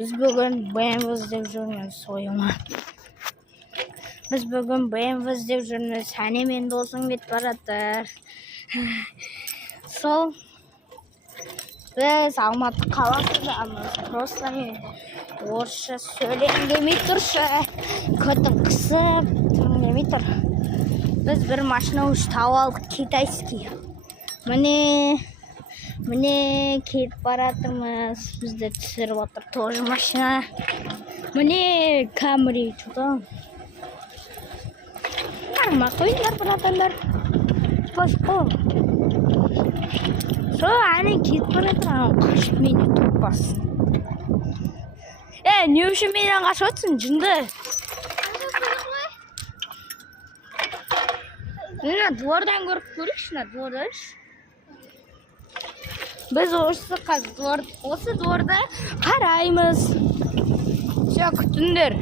Biz bugün BMW іздеп жүрміз ойыма. Biz bugün BMW іздеп жүрміз. Әне мен досың кетіп баратыр. Сол біз Алматы қаласындамыз. Просто мен орысша сөйлегім келмей тұршы. Көтіп қысып тұрғым келмей тұр. Біз бір машина тауып алдық, китайский. Міне кетіп баратырмыз. Бізді түсіріп отыр тоже машина. Міне Камри чудо. Нормально қойыңдар, братандар. Пошел. Со, әне кетіп баратыр, қашып менен тұрпасын. Не үшін менен қашып отсың, жынды? Двордан көріп көрейікші, двордаш. Біз осы дворда қараймыз. Все, күтіңдер.